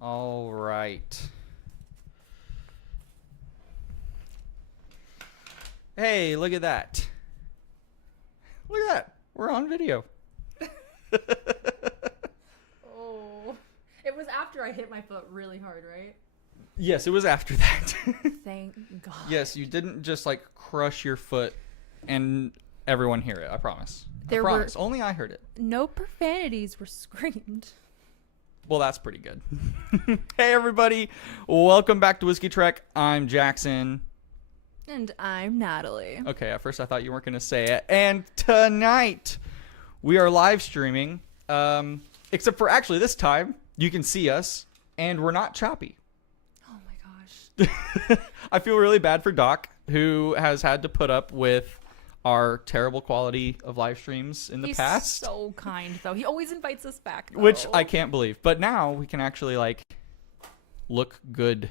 All right. Hey, look at that. Look at that. We're on video. Oh. It was after I hit my foot really hard, right? Yes, it was after that. Thank God. Yes, you didn't just like crush your foot and everyone hear it. I promise. There I promise. Only I heard it. No profanities were screamed. Well, that's pretty good. Hey, everybody. Welcome back to Whiskey Trek. I'm Jackson. And I'm Natalie. Okay, at first I thought you weren't going to say it. And tonight we are live streaming. Except for actually this time you can see us and we're not choppy. Oh my gosh. I feel really bad for Doc, who has had to put up with our terrible quality of live streams in the past. He's so kind, though. He always invites us back, though. Which I can't believe. But now we can actually, look good,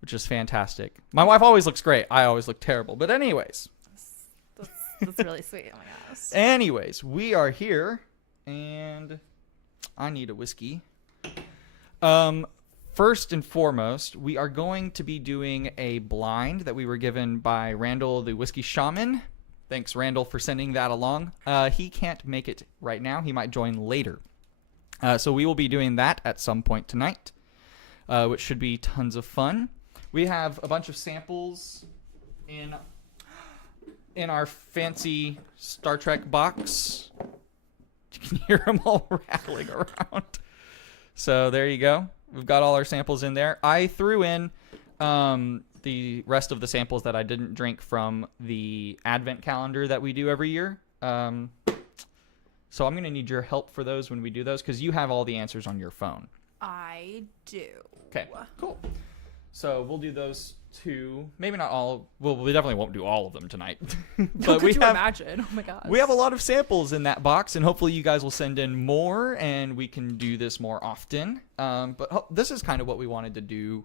which is fantastic. My wife always looks great. I always look terrible. But anyways. That's really sweet. Oh, my gosh. Anyways, we are here, and I need a whiskey. First and foremost, we are going to be doing a blind that we were given by Randall, the Whiskey Shaman. Thanks, Randall, for sending that along. He can't make it right now. He might join later. So we will be doing that at some point tonight, which should be tons of fun. We have a bunch of samples in our fancy Star Trek box. You can hear them all rattling around. So there you go. We've got all our samples in there. I threw in the rest of the samples that I didn't drink from the advent calendar that we do every year. So I'm going to need your help for those when we do those, because you have all the answers on your phone. I do. Okay, cool. So we'll do those two. Maybe not all. Well, we definitely won't do all of them tonight. But could you imagine? Oh my gosh. We have a lot of samples in that box, and hopefully you guys will send in more, and we can do this more often. But this is kind of what we wanted to do,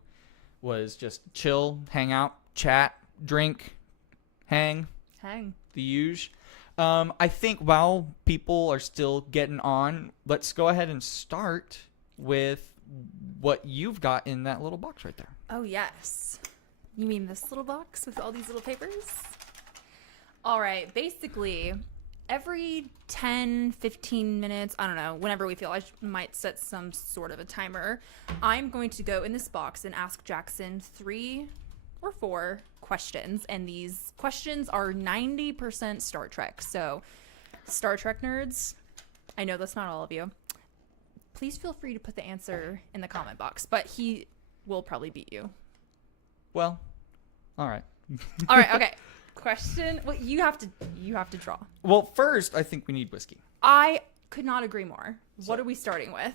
was just chill, hang out, chat, drink, hang. The huge. I think while people are still getting on, let's go ahead and start with what you've got in that little box right there. Oh, yes. You mean this little box with all these little papers? All right. Basically, every 10, 15 minutes, I don't know, whenever we feel, I might set some sort of a timer, I'm going to go in this box and ask Jackson 3 or 4 questions. And these questions are 90% Star Trek. So, Star Trek nerds, I know that's not all of you. Please feel free to put the answer in the comment box, but he will probably beat you. Well, all right. All right, okay. Question. Well, you have to draw. Well, first, I think we need whiskey. I could not agree more. What are we starting with?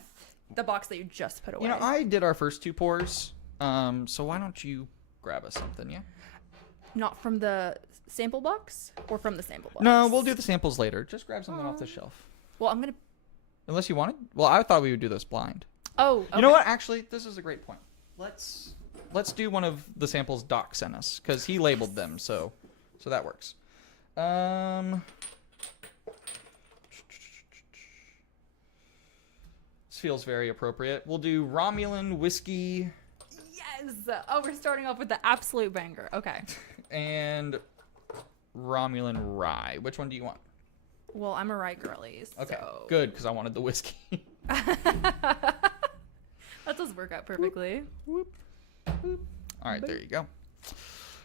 The box that you just put away. You know, I did our first 2 pours, so why don't you grab us something, yeah? Not from the sample box or from the sample box? No, we'll do the samples later. Just grab something off the shelf. Well, I'm going to... Unless you wanted. Well, I thought we would do this blind. Oh, okay. You know what? Actually, this is a great point. Let's do one of the samples Doc sent us, because he labeled them, so that works. This feels very appropriate. We'll do Romulan whiskey. Yes! Oh, we're starting off with the absolute banger. Okay. And Romulan rye. Which one do you want? Well, I'm a rye girly, so... Okay, good, because I wanted the whiskey. That does work out perfectly. Whoop, whoop. All right, there you go.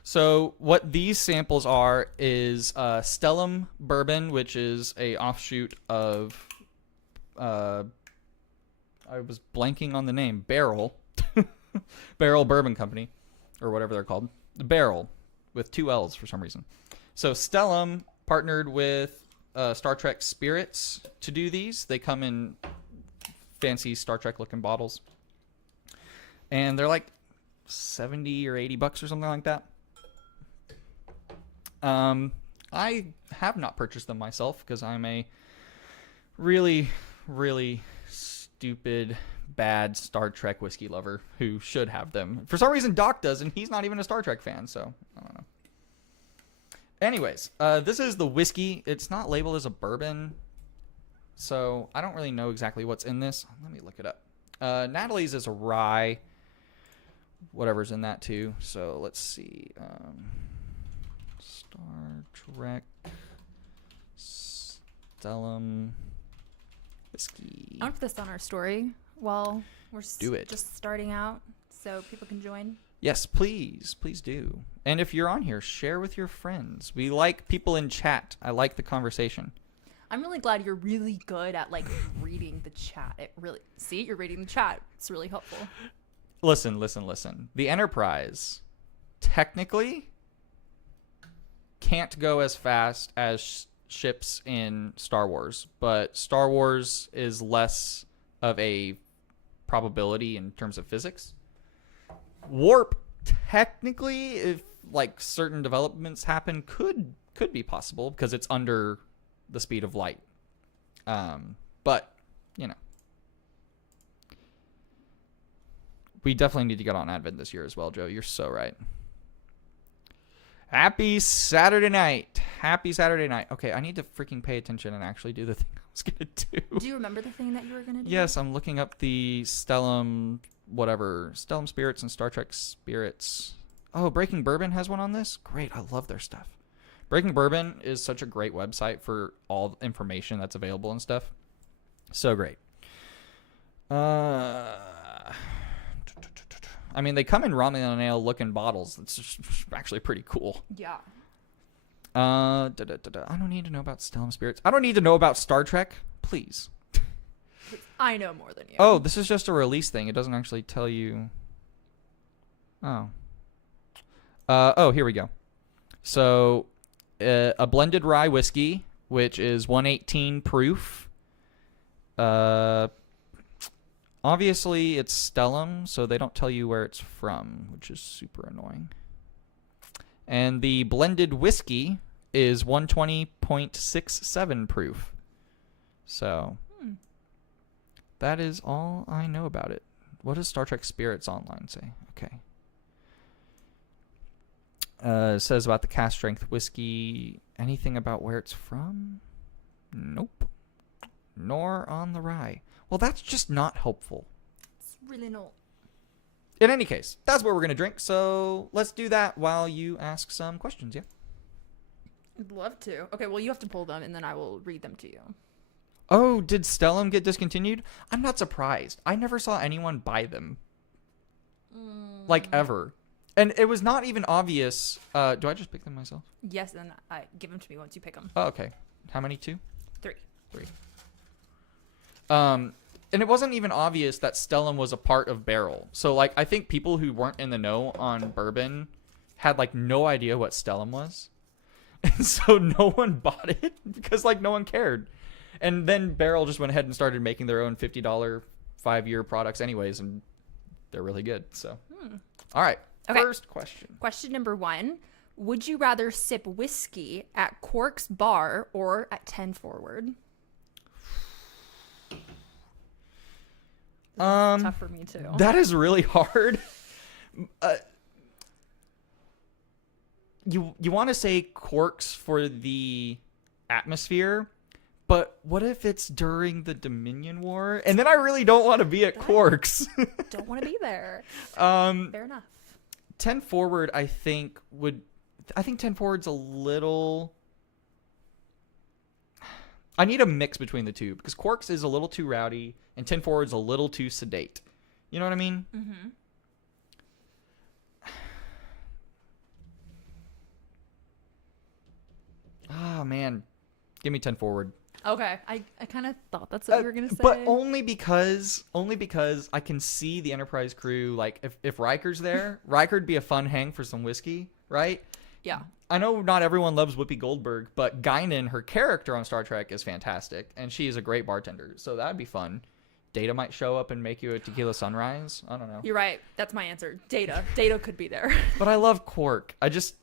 So what these samples are is Stellum Bourbon, which is a offshoot of... I was blanking on the name. Barrel. Barrel Bourbon Company, or whatever they're called. The Barrel, with 2 L's for some reason. So Stellum partnered with... Star Trek Spirits to do these. They come in fancy Star Trek looking bottles, and they're like $70 or $80 or something like that. I have not purchased them myself because I'm a really, really stupid, bad Star Trek whiskey lover who should have them. For some reason, Doc does, and he's not even a Star Trek fan, so I don't know. Anyways, this is the whiskey. It's not labeled as a bourbon, so I don't really know exactly what's in this. Let me look it up. Natalie's is a rye. Whatever's in that too. So let's see. Star Trek, Stellum, whiskey. I want to put this on our story while we're Do it. just starting out so people can join. Yes, please do. And if you're on here, share with your friends. We like people in chat. I like the conversation. I'm really glad you're really good at like reading the chat. You're reading the chat. It's really helpful. Listen. The Enterprise technically can't go as fast as ships in Star Wars, but Star Wars is less of a probability in terms of physics. Warp technically, if like certain developments happen, could be possible because it's under the speed of light. But you know, we definitely need to get on Advent this year as well, Joe. You're so right. Happy Saturday night. Okay, I need to freaking pay attention and actually do the thing I was gonna do. Do you remember the thing that you were gonna do? Yes, I'm looking up the Stellum Spirits and Star Trek Spirits. Oh, Breaking Bourbon has one on this? Great, I love their stuff. Breaking Bourbon is such a great website for all information that's available and stuff. So great. I mean, they come in ramen on ale looking bottles. It's just actually pretty cool. Yeah. I don't need to know about Stellum Spirits. I don't need to know about Star Trek. Please. I know more than you. Oh, this is just a release thing. It doesn't actually tell you. Oh. Here we go. So, a blended rye whiskey, which is 118 proof. Obviously, it's Stellum, so they don't tell you where it's from, which is super annoying. And the blended whiskey is 120.67 proof. So, that is all I know about it. What does Star Trek Spirits Online say? Okay. It says about the cast strength whiskey. Anything about where it's from? Nope. Nor on the rye. Well, that's just not helpful. It's really not. In any case, that's what we're going to drink. So let's do that while you ask some questions, yeah? I'd love to. Okay, well, you have to pull them, and then I will read them to you. Oh, did Stellum get discontinued? I'm not surprised. I never saw anyone buy them. Like, ever. And it was not even obvious. Do I just pick them myself? Yes, and I give them to me once you pick them. Oh, okay. How many? 2? 3. And it wasn't even obvious that Stellum was a part of Barrel. So, like, I think people who weren't in the know on bourbon had, like, no idea what Stellum was. And so no one bought it because, like, no one cared. And then Barrel just went ahead and started making their own $50 5-year products anyways, and they're really good. So, all right. Okay. First question. Question number 1. Would you rather sip whiskey at Cork's bar or at 10 Forward? Tough for me too. That is really hard. You want to say Corks for the atmosphere, but what if it's during the Dominion War? And then I really don't want to be at Corks. Don't want to be there. Fair enough. 10 Forward, I think 10 Forward's a little. I need a mix between the two because Quarks is a little too rowdy and 10 Forward's a little too sedate. You know what I mean? Mm-hmm. Oh, man. Give me 10 Forward. Okay. I kind of thought that's what you were going to say. But only because I can see the Enterprise crew, like, if Riker's there, Riker'd be a fun hang for some whiskey, right? Yeah. I know not everyone loves Whoopi Goldberg, but Guinan, her character on Star Trek, is fantastic, and she is a great bartender, so that'd be fun. Data might show up and make you a tequila sunrise. I don't know. You're right. That's my answer. Data. Data could be there. But I love Quark. There's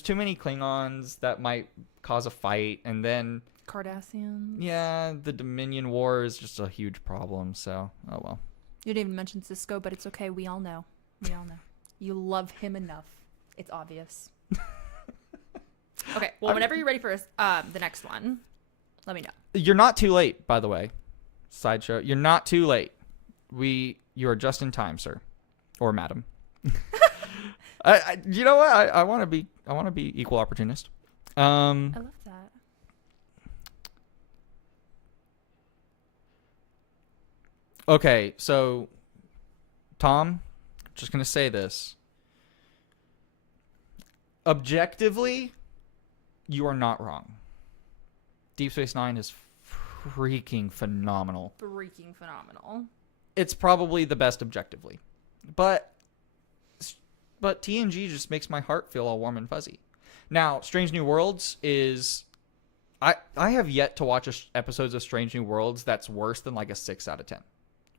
too many Klingons that might cause a fight, and then Cardassians. Yeah, the Dominion War is just a huge problem, so oh well. You didn't even mention Cisco, but it's okay. We all know. You love him enough. It's obvious. Okay, well, whenever you're ready for the next one, let me know. You're not too late, by the way. Sideshow. You're not too late. You are just in time, sir, or madam. You know what? I want to be equal opportunist. I love that. Okay, so Tom, just gonna say this. Objectively, you are not wrong. Deep Space Nine is freaking phenomenal. Freaking phenomenal. It's probably the best objectively, but TNG just makes my heart feel all warm and fuzzy. Now, Strange New Worlds is I have yet to watch episodes of Strange New Worlds that's worse than like a 6 out of 10.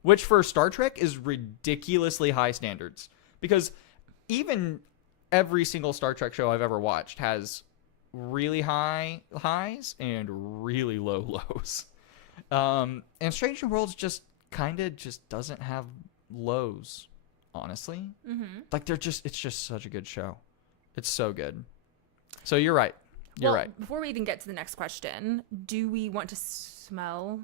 Which for Star Trek is ridiculously high standards. Because even every single Star Trek show I've ever watched has really high highs and really low lows. And Strange New Worlds just kind of just doesn't have lows, honestly. Mm-hmm. Like it's just such a good show. It's so good. So you're right. You're right. Before we even get to the next question, do we want to smell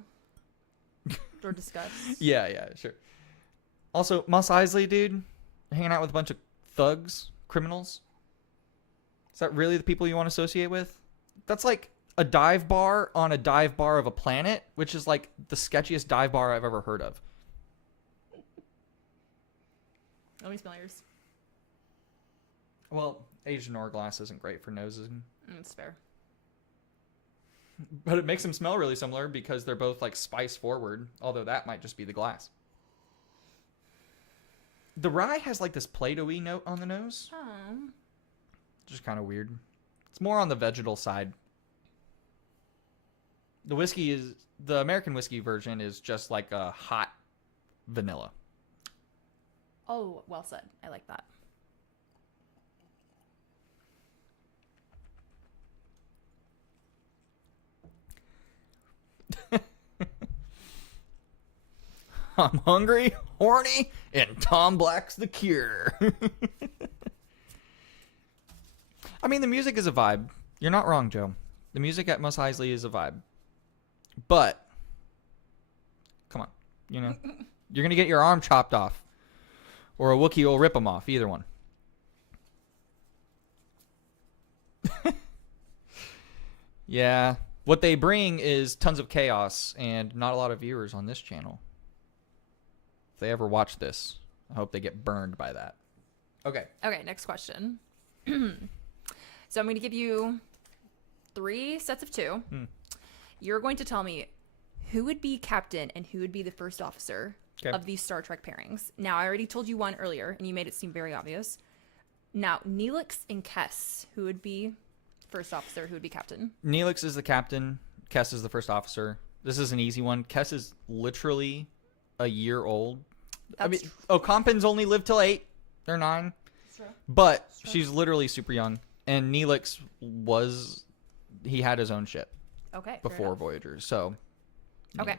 or discuss? Yeah, sure. Also, Mos Eisley, dude, hanging out with a bunch of thugs, criminals. Is that really the people you want to associate with? That's like a dive bar on a dive bar of a planet, which is like the sketchiest dive bar I've ever heard of. Let me smell yours. Well, Asian Hourglass isn't great for noses. It's fair. But it makes them smell really similar because they're both like spice forward, although that might just be the glass. The rye has like this Play-Doh-y note on the nose. Oh. Just kind of weird. It's more on the vegetal side. The American whiskey version is just like a hot vanilla. Oh, well said. I like that. I'm hungry, horny, and Tom Black's the cure. I mean, the music is a vibe. You're not wrong, Joe. The music at Mos Eisley is a vibe. But, come on. You know, you're going to get your arm chopped off. Or a Wookiee will rip them off. Either one. Yeah. What they bring is tons of chaos and not a lot of viewers on this channel. If they ever watch this, I hope they get burned by that. Okay. Okay, next question. So I'm going to give you 3 sets of 2. You're going to tell me who would be captain and who would be the first officer of these Star Trek pairings. Now, I already told you one earlier, and you made it seem very obvious. Now, Neelix and Kes, who would be first officer, who would be captain? Neelix is the captain. Kes is the first officer. This is an easy one. Kes is literally a year old. Ocampans only live till 8. They're 9. True. But she's literally super young. And Neelix he had his own ship. Okay. Before Voyager. So. Okay.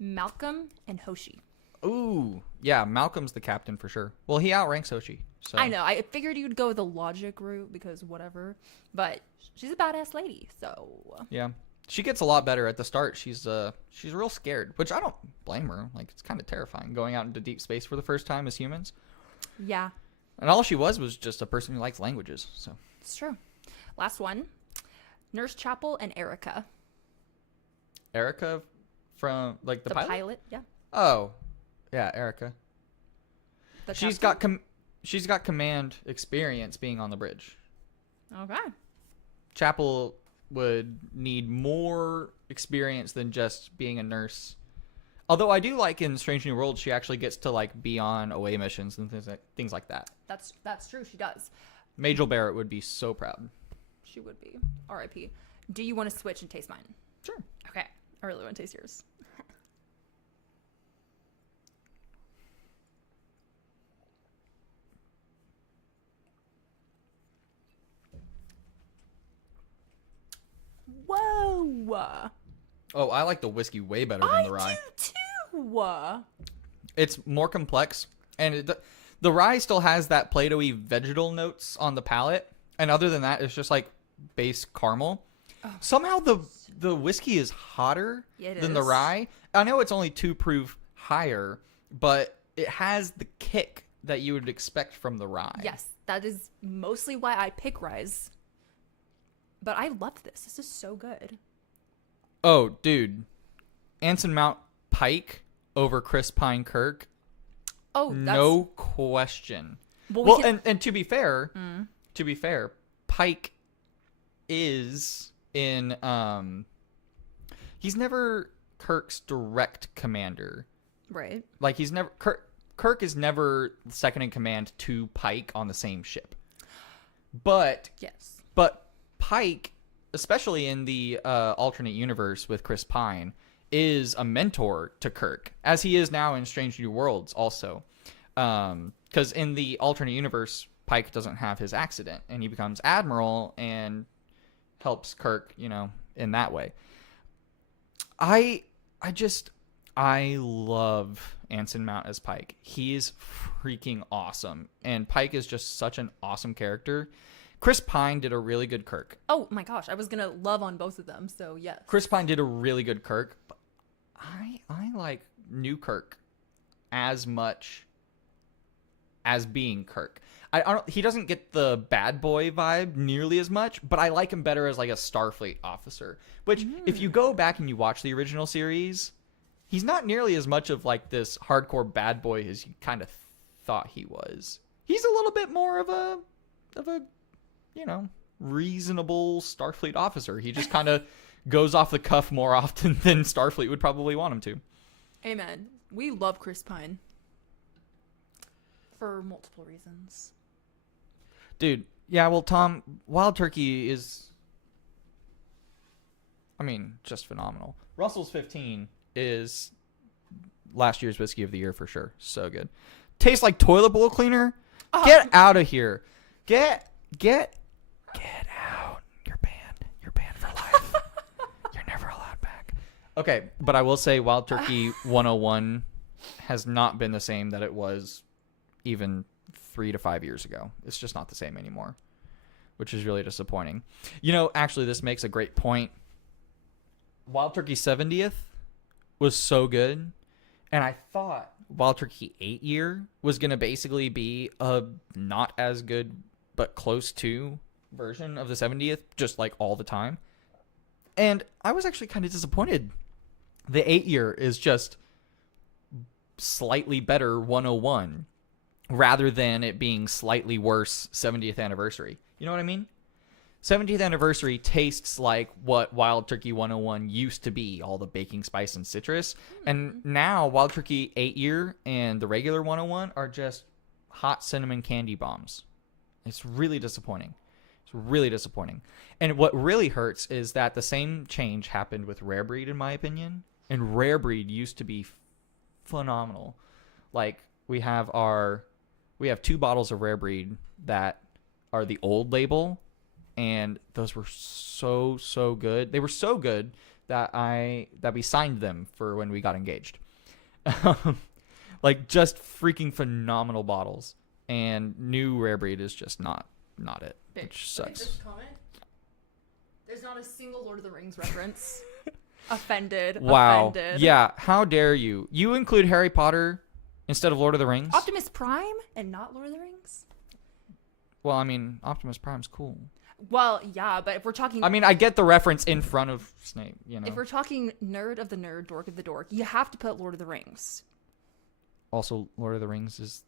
Malcolm and Hoshi. Ooh. Yeah, Malcolm's the captain for sure. Well, he outranks Hoshi. So. I know. I figured you'd go the logic route because whatever. But she's a badass lady, so. Yeah. She gets a lot better at the start. She's real scared, which I don't blame her. Like, it's kind of terrifying going out into deep space for the first time as humans. Yeah. And all she was just a person who likes languages. So it's true. Last one. Nurse Chapel and Erica. Erica from like the pilot? Yeah. Oh. Yeah, Erica. The she's got command experience being on the bridge. Okay. Chapel would need more experience than just being a nurse. Although I do like in Strange New Worlds, she actually gets to like be on away missions and things like that. That's true. She does. Majel Barrett would be so proud. She would be. R.I.P. Do you want to switch and taste mine? Sure. Okay. I really want to taste yours. Whoa. Oh, I like the whiskey way better than the rye. I do too. It's more complex, and the rye still has that Play-Doh-y vegetal notes on the palate, and other than that, it's just like base caramel. Oh, somehow the whiskey is hotter than the rye. I know it's only 2 proof higher, but it has the kick that you would expect from the ride. Yes, that is mostly why I pick Rise. But I love this. This is so good. Oh, dude. Anson Mount Pike over Chris Pine Kirk. Oh, that's... No question. Well, and to be fair, Pike is in he's never Kirk's direct commander. Right. Like he's never Kirk is never second in command to Pike on the same ship. But Yes. But Pike, especially in the alternate universe with Chris Pine, is a mentor to Kirk, as he is now in Strange New Worlds also. Because in the alternate universe, Pike doesn't have his accident, and he becomes Admiral and helps Kirk, in that way. I love Anson Mount as Pike. He is freaking awesome, and Pike is just such an awesome character. Chris Pine did a really good Kirk. Oh my gosh, I was gonna love on both of them, so yes. Chris Pine did a really good Kirk, but I like new Kirk as much as being Kirk. He doesn't get the bad boy vibe nearly as much, but I like him better as like a Starfleet officer. Which, if you go back and you watch the original series, he's not nearly as much of like this hardcore bad boy as you kind of thought he was. He's a little bit more of a reasonable Starfleet officer. He just kind of goes off the cuff more often than Starfleet would probably want him to. Amen. We love Chris Pine. For multiple reasons. Dude, yeah, well, Tom, Wild Turkey is, just phenomenal. Russell's 15 is last year's whiskey of the year for sure. So good. Tastes like toilet bowl cleaner? Oh. Get out of here. Get out. You're banned. You're banned for life. You're never allowed back. Okay, but I will say Wild Turkey 101 has not been the same that it was even 3 to 5 years ago. It's just not the same anymore, which is really disappointing. Actually, this makes a great point. Wild Turkey 70th was so good, and I thought Wild Turkey 8 year was going to basically be a not as good but close to version of the 70th, just like all the time. And I was actually kind of disappointed. The 8 year is just slightly better 101 rather than it being slightly worse 70th anniversary. You know what I mean? 70th anniversary tastes like what Wild Turkey 101 used to be, all the baking spice and citrus. And now Wild Turkey 8 year and the regular 101 are just hot cinnamon candy bombs. It's really disappointing. It's really disappointing. And what really hurts is that the same change happened with Rare Breed, in my opinion. And Rare Breed used to be phenomenal. Like, we have 2 bottles of Rare Breed that are the old label, and those were so good. They were so good that we signed them for when we got engaged. Like, just freaking phenomenal bottles. And new Rare Breed is just not it, which sucks. There's not a single Lord of the Rings reference. Offended. Wow. Offended. Yeah, how dare you? You include Harry Potter instead of Lord of the Rings? Optimus Prime and not Lord of the Rings? Well, Optimus Prime's cool. Well, yeah, but if we're talking... I get the reference in front of Snape, If we're talking nerd of the nerd, dork of the dork, you have to put Lord of the Rings. Also, Lord of the Rings is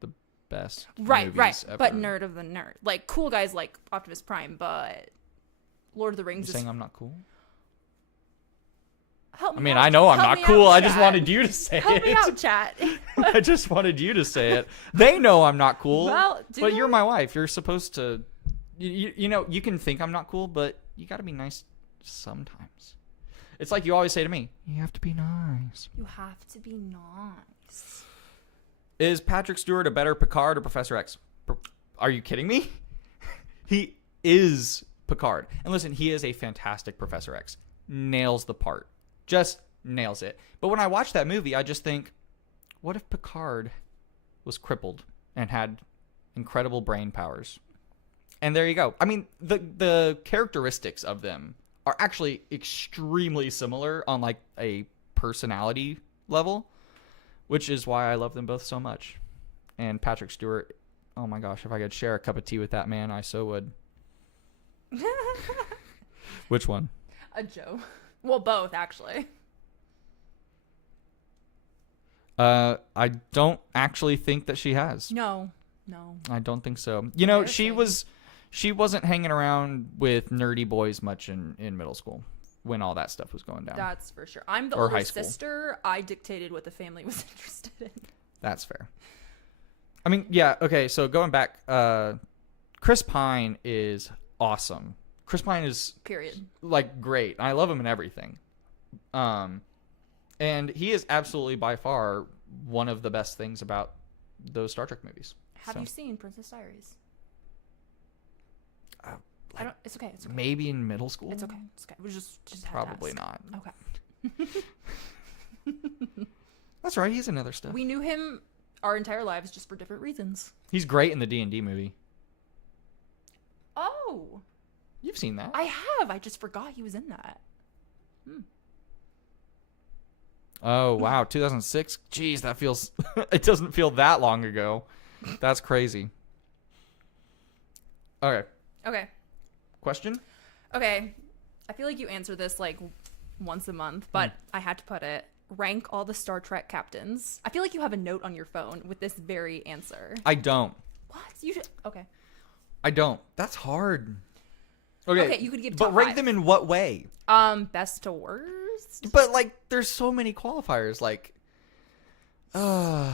the best Right, ever. but nerd of the nerd. Like, cool guys like Optimus Prime, but Lord of the Rings saying I'm not cool? Help me out. I know I'm Help not me cool. out, I just chat. wanted you to say Help it. me out, chat. I just wanted you to say it. They know I'm not cool. Well, but you're my wife. You're supposed to... You can think I'm not cool, but you got to be nice sometimes. It's like you always say to me, you have to be nice. You have to be nice. Is Patrick Stewart a better Picard or Professor X? Are you kidding me? He is Picard. And listen, he is a fantastic Professor X. Nails the part. Just nails it. But when I watch that movie, I just think, what if Picard was crippled and had incredible brain powers? And there you go. The characteristics of them are actually extremely similar on like a personality level. which is why I love them both so much. And Patrick Stewart, oh my gosh, if I could share a cup of tea with that man, I so would. Which one? A Joe. Well, both, actually. I don't actually think that she has. No. I don't think so. You know, Embarrassing. she wasn't hanging around with nerdy boys much in middle school when all that stuff was going down. That's for sure. I'm the Or high older school. sister. I dictated what the family was interested in. That's fair. I mean, yeah, okay, so going back, Chris Pine is awesome. Chris Pine is Period. like great. I love him in everything. And he is absolutely by far one of the best things about those Star Trek movies. Have you seen Princess Diaries? I don't. It's okay. It's okay. Maybe in middle school? It's okay. It's okay. We just had to Probably ask. not. Okay. That's right. He's in other stuff. We knew him our entire lives just for different reasons. He's great in the D&D movie. Oh, You've seen that. I have. I just forgot he was in that. Oh, wow. 2006. Jeez, that feels... it doesn't feel that long ago. That's crazy. Okay. Okay. Question? Okay. I feel like you answer this like once a month, but I had to put it. Rank all the Star Trek captains. I feel like you have a note on your phone with this very answer. I don't. What? You should. Okay. I don't. That's hard. Okay, you could give But top rank five. them in what way? Best to worst. But, like, there's so many qualifiers. Like, all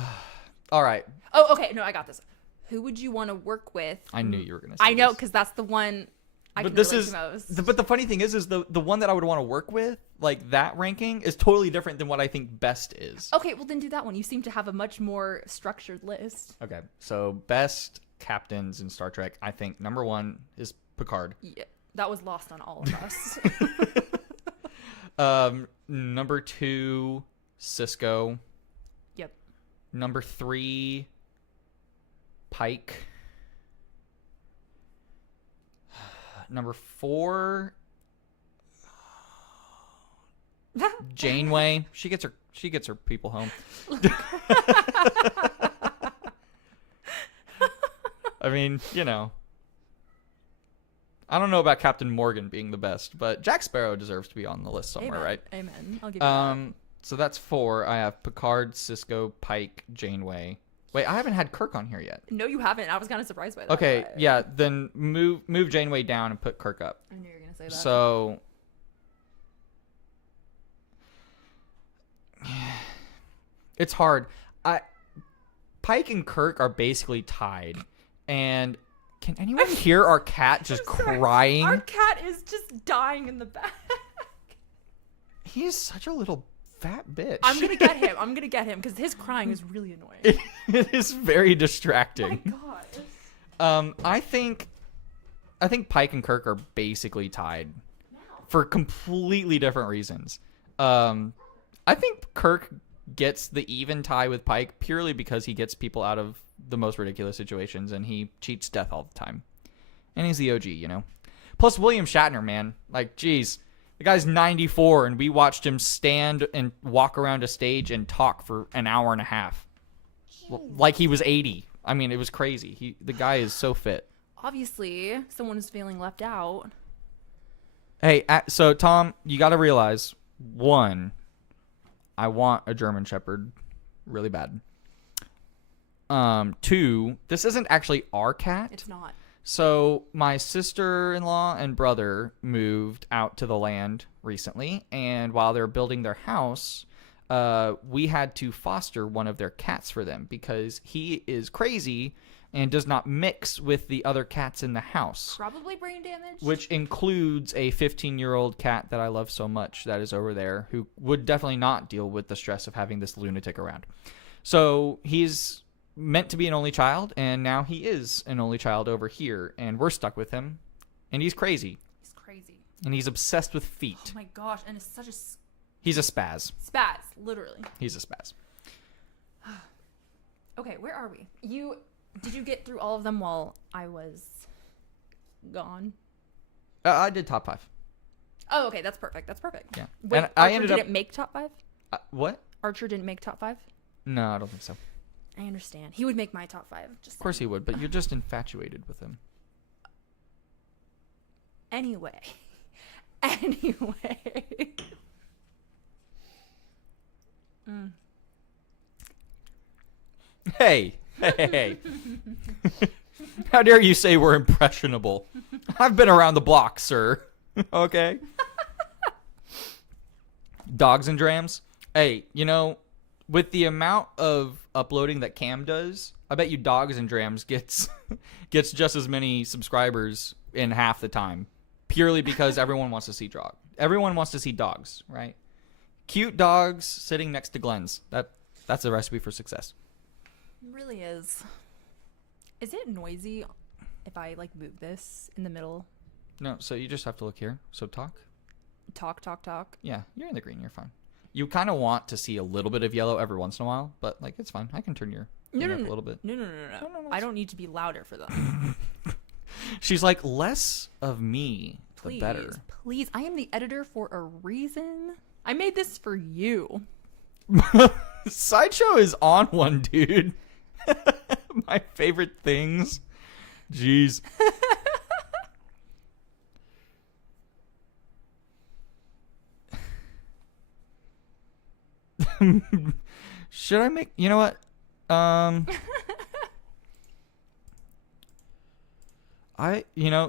right. Oh, okay. No, I got this. Who would you want to work with? I knew you were going to say I know, this. because that's the one I But can this relate is, to most. but the funny thing is the one that I would want to work with, like, that ranking is totally different than what I think best is. Okay, well then do that one. You seem to have a much more structured list. Okay, so best captains in Star Trek, I think number 1 is Picard. Yeah, that was lost on all of us. Number 2, Cisco. Yep. Number 3, Pike. Number 4, Janeway. She gets her people home. I mean, you know. I don't know about Captain Morgan being the best, but Jack Sparrow deserves to be on the list somewhere, Amen. right? Amen. I'll give you that. So that's 4. I have Picard, Cisco, Pike, Janeway. Wait, I haven't had Kirk on here yet. No, you haven't. I was kind of surprised by that. Okay, but yeah, then move Janeway down and put Kirk up. I knew you were gonna say that. So it's hard. Pike and Kirk are basically tied. And can anyone hear our cat just crying? Our cat is just dying in the back. He is such a little fat bitch. I'm gonna get him because his crying is really annoying. It is very Oh my distracting. god. I think Pike and Kirk are basically tied for completely different reasons. I think Kirk gets the even tie with Pike purely because he gets people out of the most ridiculous situations and he cheats death all the time. And he's the OG, you know. Plus William Shatner, man. Like, geez. The guy's 94 and we watched him stand and walk around a stage and talk for an hour and a half. Like he was 80. I mean, it was crazy. The guy is so fit. Obviously, someone is feeling left out. Hey, so Tom, you got to realize, 1, I want a German Shepherd really bad. 2, this isn't actually our cat. It's not. So my sister-in-law and brother moved out to the land recently, and while they were building their house, we had to foster one of their cats for them because he is crazy and does not mix with the other cats in the house. Probably brain damage. Which includes a 15-year-old cat that I love so much that is over there who would definitely not deal with the stress of having this lunatic around. So he's meant to be an only child, and now he is an only child over here, and we're stuck with him, and he's crazy. He's crazy. And he's obsessed with Oh feet. my gosh, and it's such a He's a spaz. spaz, literally. He's a spaz. Okay, where are we? Did you get through all of them while I was gone? I did top 5. Oh, okay, that's perfect. That's perfect. Yeah. Wait, And Archer I ended didn't up... make top 5? what? Archer didn't make top 5? No, I don't think so. I understand. He would make my top 5. Just Of course he would, but you're just infatuated with him. Anyway. Anyway. Hey. How dare you say we're impressionable? I've been around the block, sir. Okay. Dogs and drams. Hey, with the amount of uploading that Cam does, I bet you Dogs and Drams gets just as many subscribers in half the time, purely because everyone wants to see Everyone wants to see dogs, right? Cute dogs sitting next to Glenn's. That's a recipe for success. It really is. Is it noisy if I move this in the middle? No, so you just have to look here. So talk. Talk. Yeah, you're in the green. You're fine. You kind of want to see a little bit of yellow every once in a while, but it's fine. I can turn your thing up a little bit. No. I don't need to be louder for that. She's like, less of me, Please, the better. Please. I am the editor for a reason. I made this for you. Sideshow is on one, dude. My favorite things. Jeez. Should I make... You know what?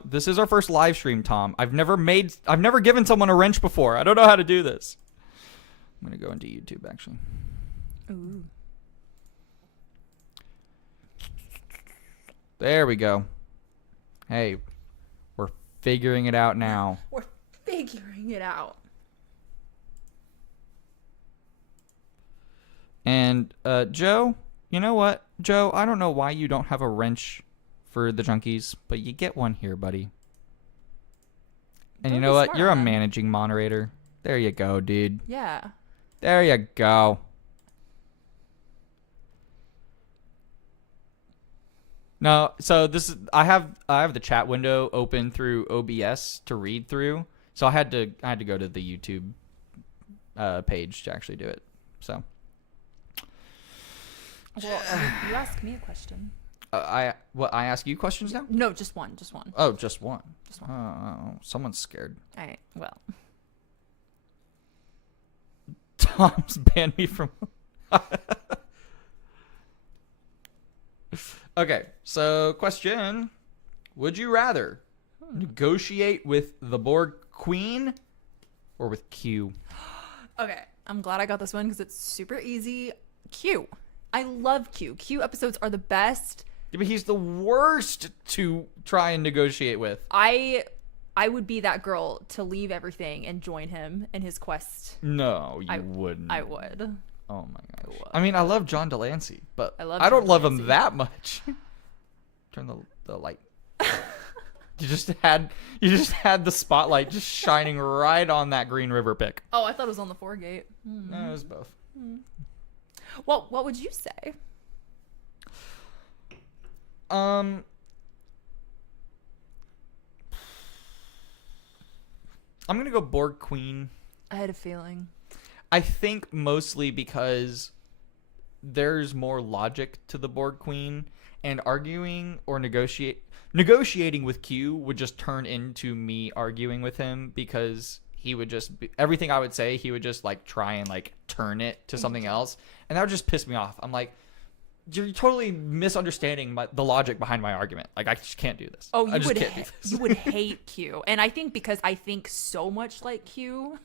This is our first live stream, Tom. I've never given someone a wrench before. I don't know how to do this. I'm going to go into YouTube, actually. Ooh. There we go. Hey, we're figuring it out now. We're figuring it out. And, Joe, you know what? Joe, I don't know why you don't have a wrench for the junkies, but you get one here, buddy. And you know what? You're a managing moderator. There you go, dude. Yeah. There you go. No, so I have the chat window open through OBS to read through. So I had to go to the YouTube page to actually do it. So well, you asked me a question. I ask you questions now? No, just one. Oh, just one. Just one. Oh, someone's scared. All right. Well, Tom's banned me from. Okay, so question: would you rather negotiate with the Borg Queen or with Q? okay. I'm glad I got this one because it's super easy. Q. I love Q. Q episodes are the best. Yeah, but he's the worst to try and negotiate with. I would be that girl to leave everything and join him in his quest. No, you wouldn't. I would. Oh my gosh. I mean, I love John Delancey, but I don't love him that much. Turn the light. You just had the spotlight just shining right on that Green River pick. Oh, I thought it was on the foregate. No, it was both. Well, what would you say? I'm gonna go Borg Queen. I had a feeling. I think mostly because there's more logic to the Borg Queen, and arguing or negotiating with Q would just turn into me arguing with him, because he would just everything I would say, he would just try and turn it to something else, and that would just piss me off. I'm like, you're totally misunderstanding the logic behind my argument. I just can't do this. Oh, you would hate Q. And I think because I think so much like Q.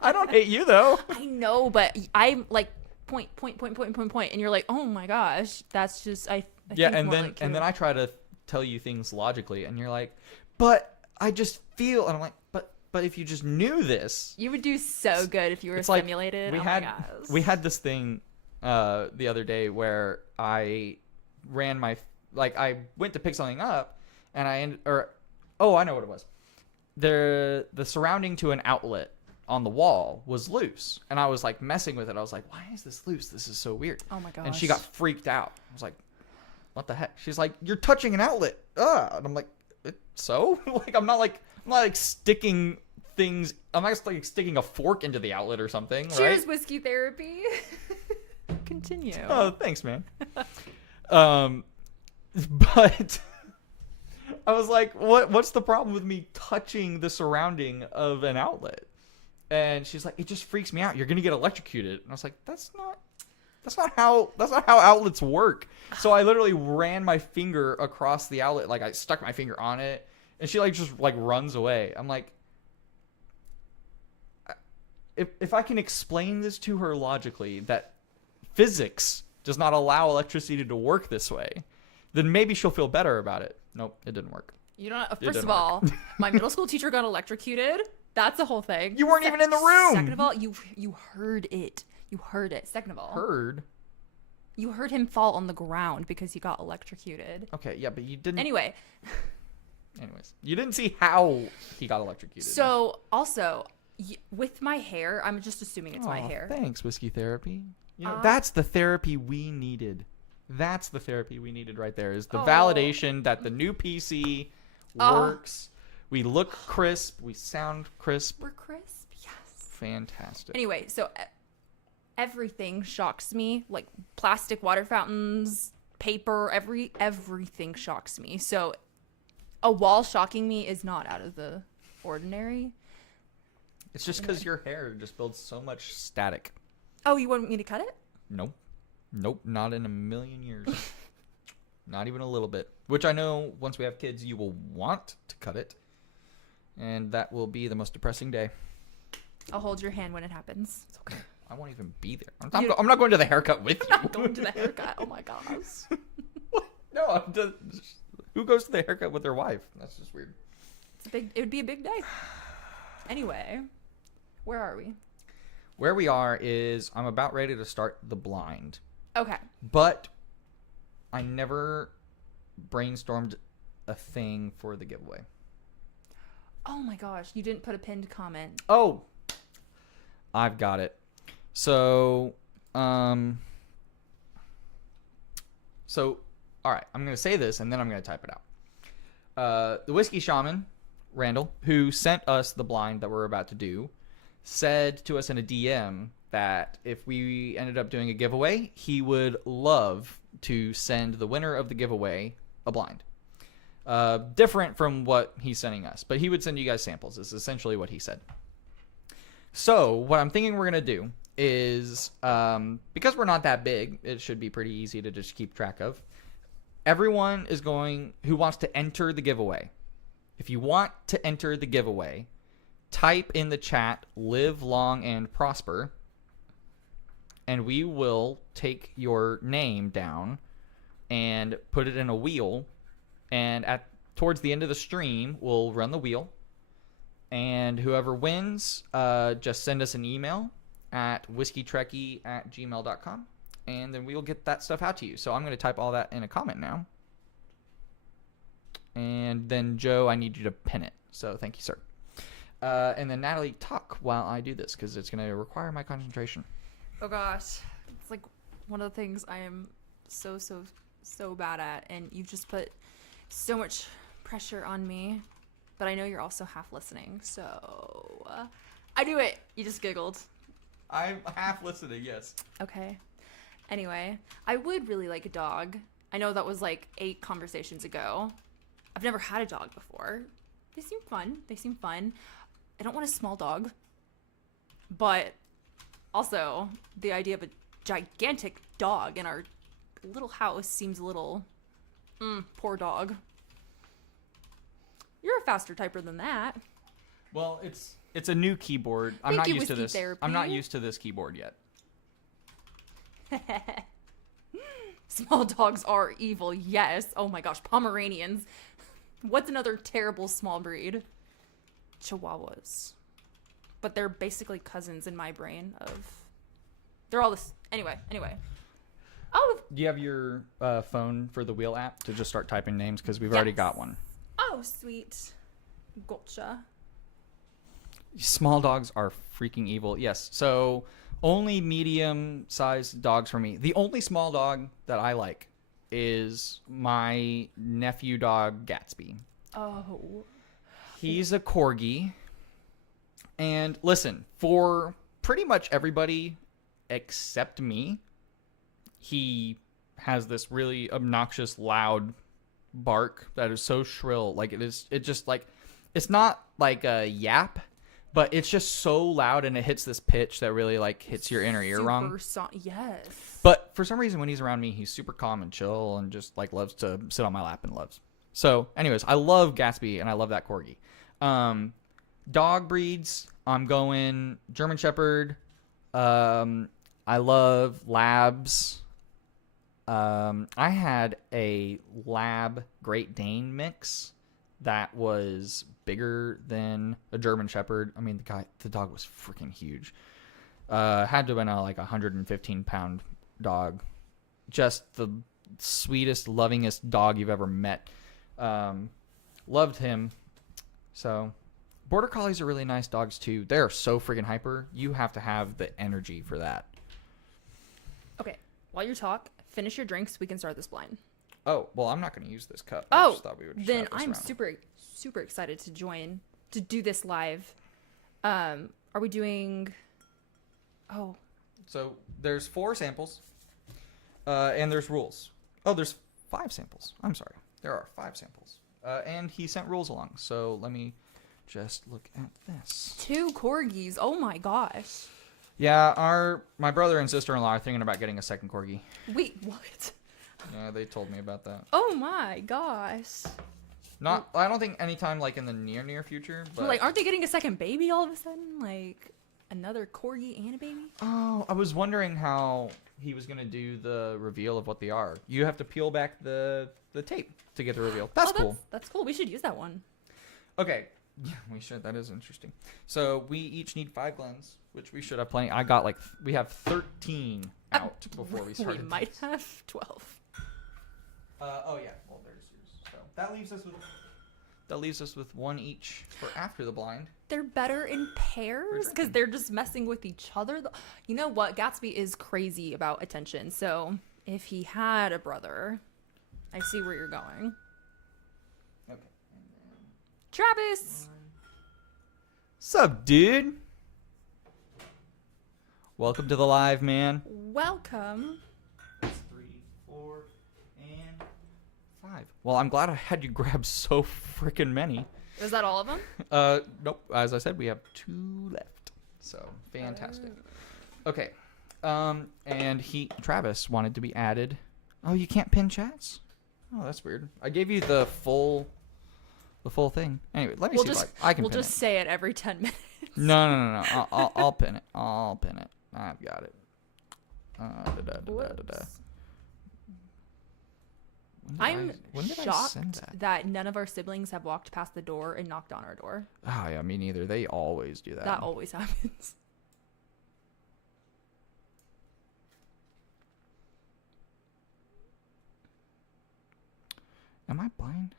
I don't hate you though. I know, but I'm point, and you're like, oh my gosh, that's just I yeah, think and more then like Q. and then I try to tell you things logically, and you're like, but I just feel, and I'm like, but if you just knew this, you would do so good if you were stimulated. My gosh. We had this thing the other day where I ran I went to pick something up, and I know what it was. The surrounding to an outlet on the wall was loose, and I was messing with it. I was like, why is this loose? This is so weird. Oh my gosh. And she got freaked out. I was like, what the heck? She's like, you're touching an outlet. And I'm like, so? I'm not sticking things. I'm not sticking a fork into the outlet or something. Cheers, right? whiskey therapy. Continue. continue. Oh, thanks, man. But I was like, what's the problem with me touching the surrounding of an outlet? And she's like, it just freaks me out. You're gonna get electrocuted. And I was like, that's not how outlets work. So I literally ran my finger across the outlet, like I stuck my finger on it, and she like just like runs away. I'm like, if I can explain this to her logically, that physics does not allow electricity to work this way, then maybe she'll feel better about it. Nope, it didn't work. You don't. First of all, my middle school teacher got electrocuted. That's the whole thing. You weren't even in the room. Second of all, you heard it. You heard it. Second of all, you heard him fall on the ground because he got electrocuted. Okay, yeah, but you didn't. Anyways, you didn't see how he got electrocuted. So also with my hair, I'm just assuming it's my hair. Thanks, Whiskey Therapy. You know, that's the therapy we needed. That's the therapy we needed right there, is the validation that the new PC works. We look crisp. We sound crisp. We're crisp, yes. Fantastic. Anyway, so everything shocks me. Like plastic water fountains, paper, everything shocks me. So a wall shocking me is not out of the ordinary. It's just because your hair just builds so much static. Oh, you want me to cut it? Nope, not in a million years. Not even a little bit. Which I know once we have kids, you will want to cut it. And that will be the most depressing day. I'll hold your hand when it happens. It's okay. I won't even be there. I'm not going to the haircut with you. I'm not going to the haircut. Oh my gosh. No, who goes to the haircut with their wife? That's just weird. It would be a big day. Anyway, where are we? Where we are is I'm about ready to start the blind. Okay. But I never brainstormed a thing for the giveaway. Oh my gosh, you didn't put a pinned comment. Oh, I've got it. So, all right, I'm going to say this and then I'm going to type it out. The Whiskey Shaman, Randall, who sent us the blind that we're about to do, said to us in a DM that if we ended up doing a giveaway, he would love to send the winner of the giveaway a blind. Different from what he's sending us, but he would send you guys samples, is essentially what he said. So what I'm thinking we're going to do is, because we're not that big, it should be pretty easy to just keep track of. Everyone is who wants to enter the giveaway. If you want to enter the giveaway, type in the chat, live long and prosper, and we will take your name down and put it in a wheel, and towards the end of the stream, we'll run the wheel, and whoever wins, just send us an email at whiskeytrekkie@gmail.com, and then we'll get that stuff out to you. So I'm going to type all that in a comment now. And then, Joe, I need you to pin it. So thank you, sir. And then, Natalie, talk while I do this, because it's going to require my concentration. Oh, gosh. It's like one of the things I am so bad at, and you've just put so much pressure on me. But I know you're also half listening, so I do it. You just giggled. I'm half listening, yes. Okay. Anyway, I would really like a dog. I know that was like 8 conversations ago. I've never had a dog before. They seem fun. I don't want a small dog. But also, the idea of a gigantic dog in our little house seems a little... poor dog. You're a faster typer than that. Well, it's a new keyboard. I'm not used to this. I'm not used to this keyboard yet. Small dogs are evil, yes. Oh my gosh, Pomeranians. What's another terrible small breed? Chihuahuas. But they're basically cousins in my brain of... They're all this... Anyway. Oh! Do you have your phone for the wheel app to just start typing names? Because we've already got one. Oh, sweet. Gotcha. Small dogs are freaking evil. Yes. So only medium-sized dogs for me. The only small dog that I like is my nephew dog, Gatsby. Oh. He's a corgi. And listen, for pretty much everybody except me, he has this really obnoxious, loud bark that is so shrill. Like it's not like a yap, but it's just so loud and it hits this pitch that really like hits your inner ear wrong. Yes. But for some reason, when he's around me, he's super calm and chill and just like loves to sit on my lap and loves. So, anyways, I love Gatsby and I love that corgi. Dog breeds, I'm going German Shepherd. I love labs. I had a lab Great Dane mix that was bigger than a German Shepherd. I mean, the dog was freaking huge. Had to have been a 115-pound dog. Just the sweetest, lovingest dog you've ever met. Loved him. So, Border Collies are really nice dogs too. They're so freaking hyper. You have to have the energy for that. Okay, while you talk, finish your drinks. We can start this blind. Oh, well, I'm not going to use this cup. I just thought we would just then have this I'm around. super excited to do this live. Are we doing? Oh, So there's 4 samples, and there's rules. Oh, there's 5 samples. I'm sorry. There are 5 samples. And he sent rules along. So let me just look at this. 2 corgis. Oh my gosh. Yeah, my brother and sister-in-law are thinking about getting a second corgi. Wait, what? Yeah, they told me about that. Oh my gosh. I don't think anytime like in the near future, but Like, aren't they getting a second baby all of a sudden? Like, another corgi and a baby? Oh, I was wondering how he was gonna do the reveal of what they are. You have to peel back the tape to get the reveal. That's cool. That's cool. We should use that one. Okay. Yeah, we should. That is interesting. So we each need 5 glens, which we should have plenty. We have 13 out before we started. We might have 12. Oh yeah. Well, there's yours. So that leaves us with 1 each for after the blind. They're better in pairs because they're just messing with each other. You know what? Gatsby is crazy about attention. So if he had a brother, I see where you're going. Okay. Travis! Sup, dude? Welcome to the live, man. Welcome. 3, 4, and 5. Well, I'm glad I had you grab so freaking many. Is that all of them? Nope. As I said, we have 2 left. So, fantastic. Okay. And Travis wanted to be added. Oh, you can't pin chats? Oh, that's weird. I gave you the full thing. Anyway, let me see if I can pin it. We'll just say it every 10 minutes. No. I'll pin it. I'll pin it. I've got it. I'm when did I shocked send that none of our siblings have walked past the door and knocked on our door. Oh, yeah, me neither. They always do that. That always happens. Am I blind?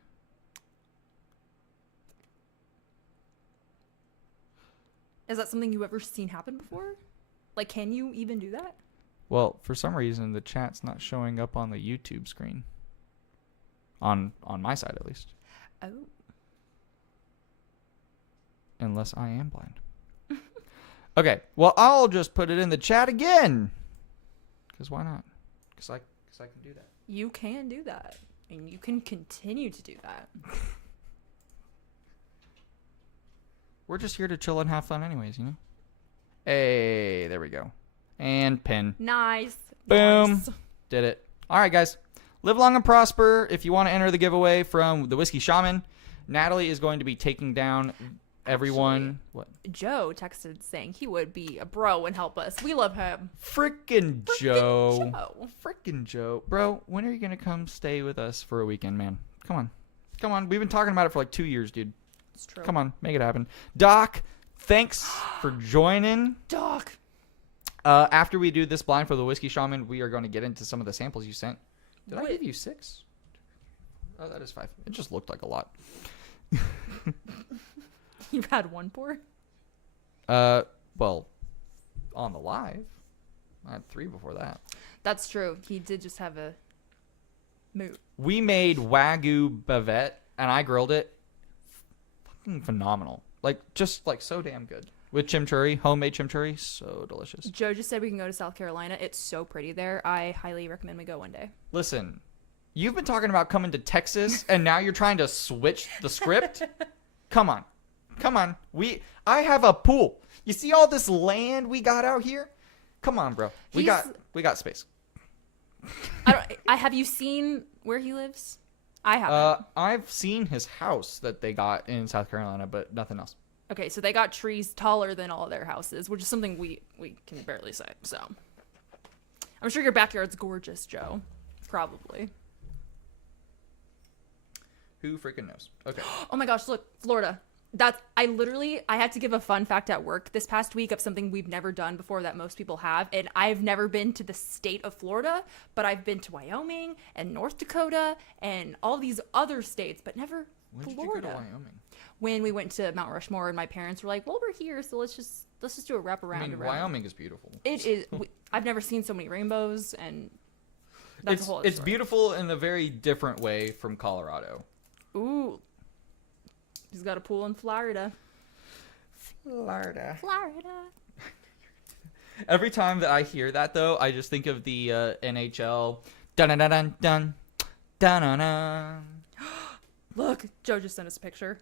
Is that something you've ever seen happen before? Like, can you even do that? Well, for some reason, the chat's not showing up on the YouTube screen. On my side, at least. Oh. Unless I am blind. Okay, well, I'll just put it in the chat again. Because why not? Because I can do that. You can do that. And you can continue to do that. We're just here to chill and have fun anyways, you know? Hey, there we go. And pin. Nice. Boom. Nice. Did it. All right, guys. Live long and prosper. If you want to enter the giveaway from the Whiskey Shaman, Natalie is going to be taking down everyone. Actually, what? Joe texted saying he would be a bro and help us. We love him. Frickin' Joe. Frickin' Joe. Bro, when are you going to come stay with us for a weekend, man? Come on. We've been talking about it for like 2 years, dude. It's true. Come on. Make it happen. Doc, thanks for joining. Doc. After we do this blind for the Whiskey Shaman, we are going to get into some of the samples you sent. Did I give you 6? Oh, that is 5. It just looked like a lot. You've had 1 pour? Well, on the live. I had 3 before that. That's true. He did just have a moot. We made Wagyu bavette, and I grilled it. Fucking phenomenal. Like, just like so damn good. with chimichurri, homemade chimichurri, so delicious. Joe just said we can go to South Carolina. It's so pretty there. I highly recommend we go one day. Listen, you've been talking about coming to Texas, and now you're trying to switch the script? Come on. I have a pool. You see all this land we got out here? Come on, bro. We got space. Have you seen where he lives? I haven't. I've seen his house that they got in South Carolina, but nothing else. Okay, so they got trees taller than all their houses, which is something we can barely say. So I'm sure your backyard's gorgeous, Joe. Probably. Who freaking knows? Okay. Oh my gosh, look, Florida. I had to give a fun fact at work this past week of something we've never done before that most people have. And I've never been to the state of Florida, but I've been to Wyoming and North Dakota and all these other states, but never When Florida. did you go to Wyoming? When we went to Mount Rushmore and my parents were like, well, we're here, so let's just do a wrap around. I mean, Wyoming is beautiful. It is. I've never seen so many rainbows, and that's a whole other It's story. beautiful in a very different way from Colorado. Ooh. He's got a pool in Florida. Florida. Florida. Every time that I hear that, though, I just think of the NHL. Dun dun dun dun dun dun dun dun. Look, Joe just sent us a picture.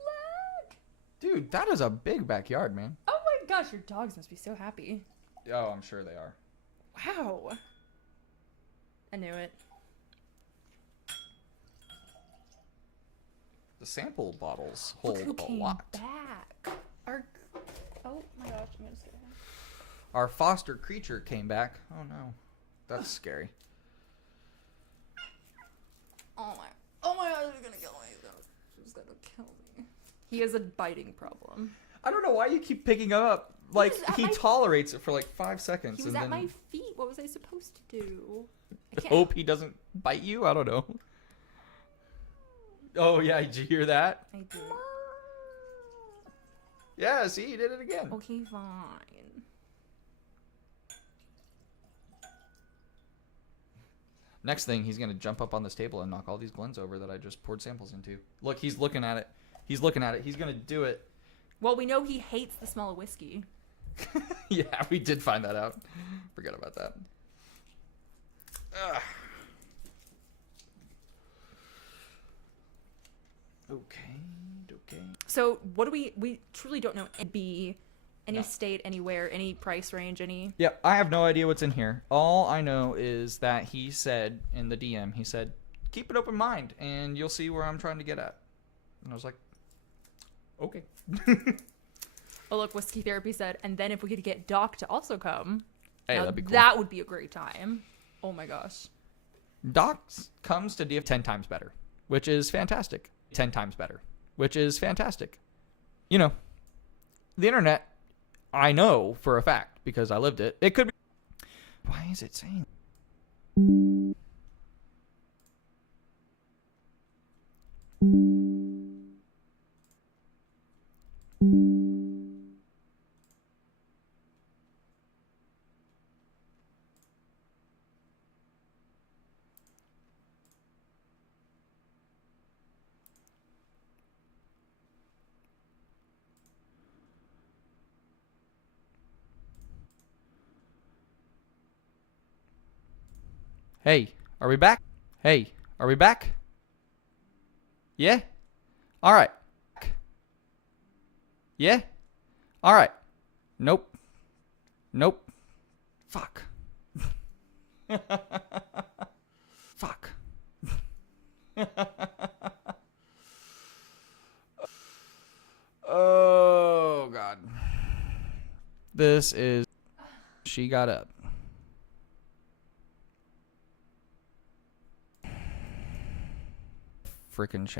Look. Dude, that is a big backyard, man. Oh my gosh, your dogs must be so happy. Oh, I'm sure they are. Wow. I knew it. The sample bottles Look who hold a came lot. back. Oh my gosh, I'm gonna scare him. Our foster creature came back. Oh no, that's scary. Oh my gosh, he's gonna kill me. He's gonna kill me. He has a biting problem. I don't know why you keep picking him up. Like, he my- tolerates it for like 5 seconds. He was and at then my feet. What was I supposed to do? I can't. hope he doesn't bite you. I don't know. Oh yeah, did you hear that? I did. Yeah, see, he did it again. Okay, fine. Next thing, he's gonna jump up on this table and knock all these blends over that I just poured samples into. Look, he's looking at it. He's looking at it. He's gonna do it. Well, we know he hates the smell of whiskey. Yeah, we did find that out. Forget about that. Ugh. Okay. So what do we truly don't know. Any state, anywhere, any price range, any. Yeah, I have no idea what's in here. All I know is that he said in the DM, he said, keep an open mind and you'll see where I'm trying to get at. And I was like, okay. Oh, look, Whiskey Therapy said, and then if we could get Doc to also come, Hey, now that'd be cool. that would be a great time. Oh my gosh. Doc comes to DF 10 times better, which is fantastic. 10 times better, which is fantastic. You know, the internet, I know for a fact because I lived it. It could be. Why is it saying? Hey, are we back? Hey, are we back? Yeah? All right. Yeah? All right. Nope. Nope. Fuck. Fuck. Oh, God. This is... She got up. Freaking shame.